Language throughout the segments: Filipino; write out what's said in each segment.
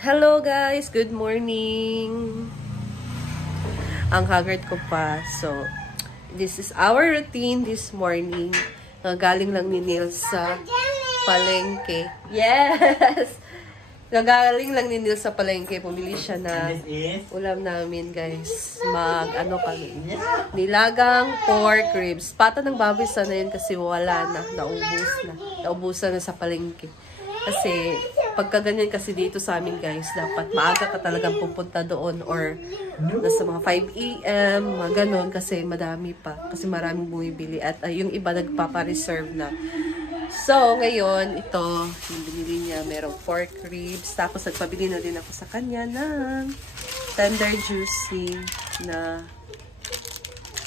Hello guys! Good morning! Ang haggard ko pa. So, this is our routine this morning. Galing lang ni Neil sa palengke. Yes! Gagaling lang ni Neil sa palengke. Pumili siya na ulam namin guys. Mag-ano kami. Nilagang pork ribs. Pata ng baboy sana yun kasi wala na. Naubos na. Naubusan na sa palengke. Kasi, pagka ganyan kasi dito sa amin guys, dapat maaga ka talagang pupunta doon or nasa mga 5 AM, mga ganon, kasi madami pa. Kasi maraming bumibili at yung iba nagpapa-reserve na. So, ngayon, ito, yung binili niya, merong pork ribs. Tapos, nagpabili na din ako sa kanya ng tender juicy na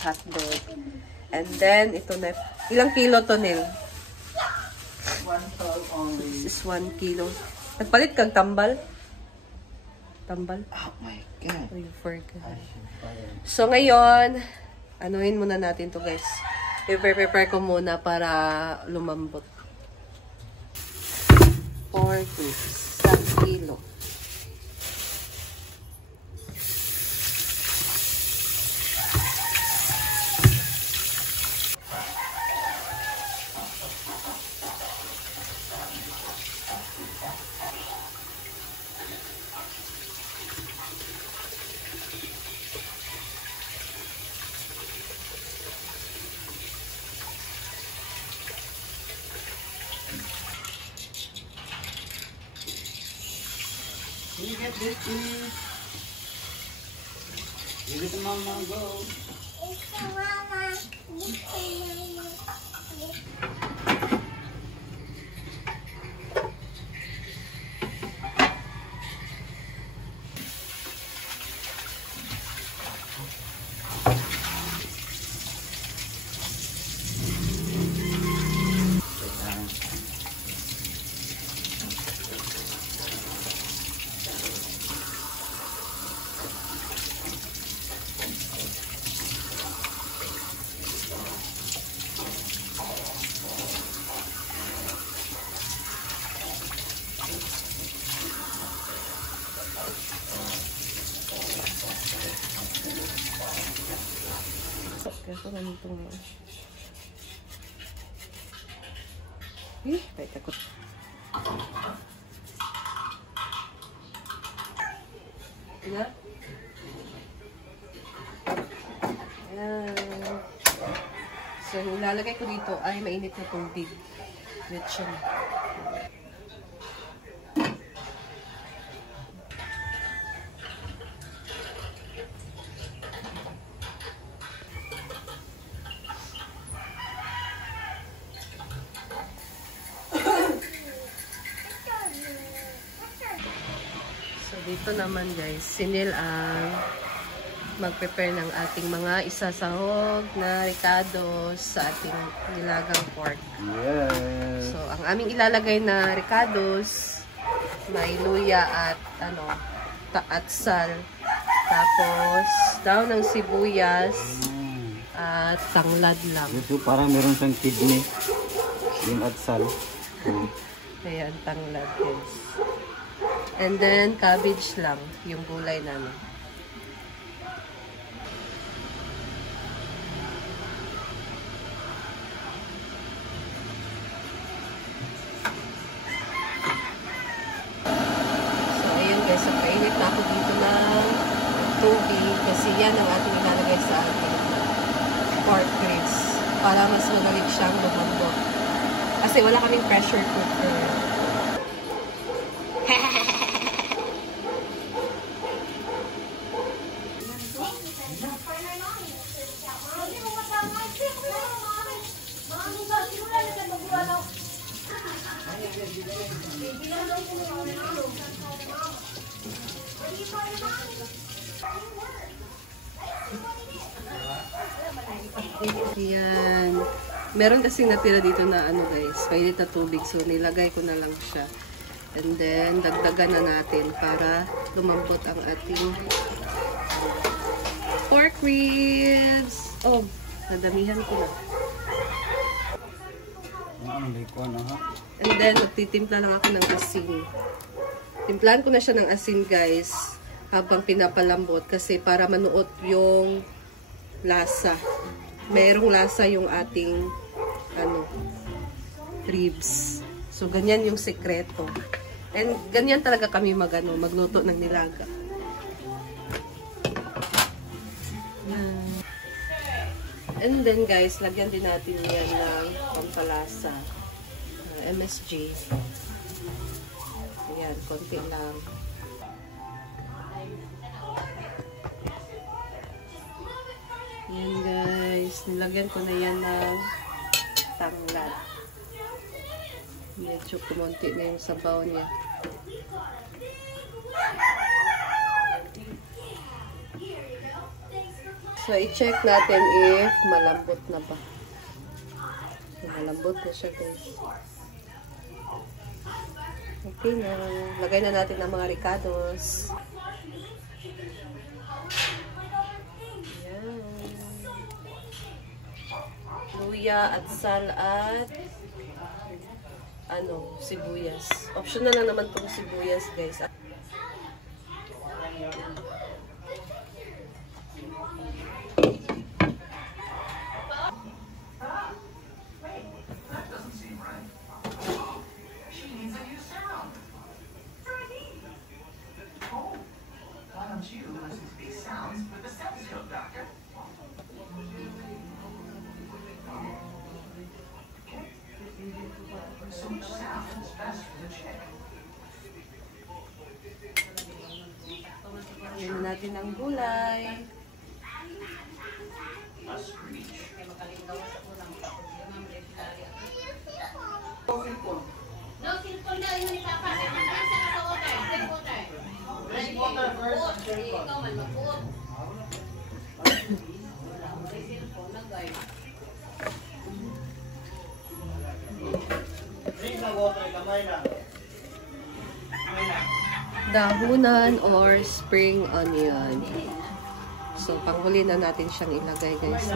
hotdog. And then, ito na, ilang kilo to, Nil? 1 kilo only. This is 1 kilo. Nagpalit kang tambal? Tambal? Oh my God. Oh, you forgot. So, ngayon, anuhin muna natin to guys. I-prepare ko muna para lumambot. 4 cubes. 1 kilo. Can you get this, please? Give it to Mama, go. It's the mama. It's the mama. Kaso ganito nga. Baik ako. Na? Ayan. So, yung ilalagay ko dito ay mainit na tubig. Lechon. Dito naman guys, si Neil ang mag-prepare ng ating mga isasahog na ricados sa ating nilagang pork. Yes. So, ang aming ilalagay na ricados, may luya at at sal. Tapos, daw ng sibuyas at tanglad lang. Ito parang meron siyang kidney. Yung atsal. Ayan, tanglad guys. And then, cabbage lang, yung gulay namin. So, ayun guys, painit na ako dito ng tubig kasi yan ang ating ilalagay sa ating pork ribs para mas magaling siyang lumambot. Kasi wala kaming pressure cooker. Ayan. Meron kasing natira dito na guys, mainit na tubig. So, nilagay ko na lang siya. And then, dagdagan na natin para lumambot ang ating pork ribs. Oh, nadamihan ko na. And then, magtitimpla lang ako ng asin. Timplahan ko na siya ng asin, guys, habang pinapalambot kasi para manuot yung lasa. Merong lasa yung ating ribs. So, ganyan yung sekreto. And ganyan talaga kami magluto ng nilaga. And then, guys, lagyan din natin yan ng pampalasa. MSG. Ayan, konti lang. Ayan, guys. Nilagyan ko na yan ng tanglad. Medyo kumunti na yung sabaw niya. So, i-check natin if malambot na ba. Malambot na siya, guys. Okay na. Lagay na natin ang mga ricados. Ayan. Luya at sal at sibuyas. Optional na naman itong sibuyas, guys. Lagyan natin ang gulay. Dahunan or spring onion. So, panghuli na natin siyang ilagay, guys.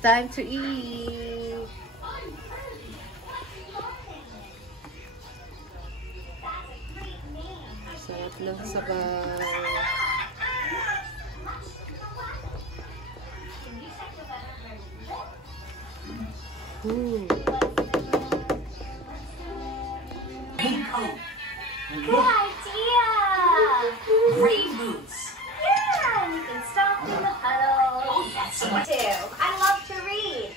Time to eat. Sarap ng sabaw. Good idea! Rain boots. Yeah, you can stop in the puddle. Oh, that's what I do. I love to read.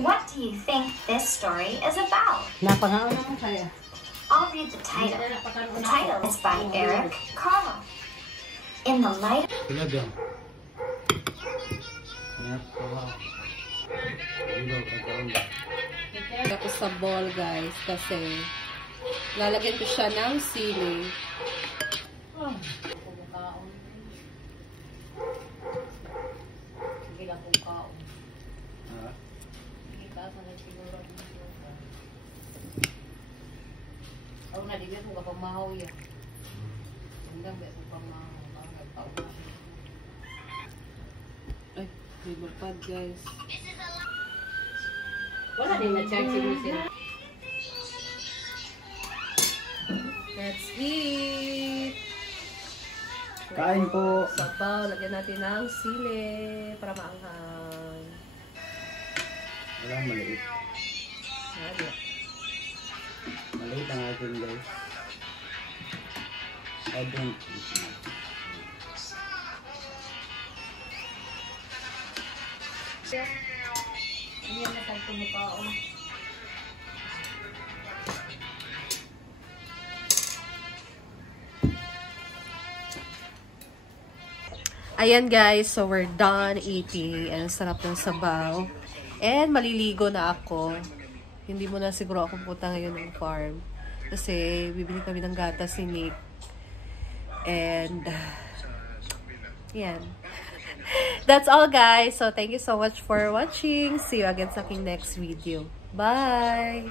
What do you think this story is about? I'll read the title. The title is by Eric Carle. In the light. Tapos sa bowl, guys, kasi lalagyan ko siya ng sili. Ay, may mapad, guys. Wala din na-charge si Lucy. Let's eat! Kain po. Sabaw, lagyan natin ng sili para maanghang. Wala, maliit. Maliit ang akin, guys. I don't eat much. Hindi yan nasan kumukhaon. Ayan, guys, so we're done eating. And sarap ng sabaw. And maliligo na ako. Hindi mo na siguro ako pupunta ngayon ng farm. Kasi bibili kami ng gatas ni Nick. And yan. That's all, guys. So thank you so much for watching. See you again sa aking next video. Bye!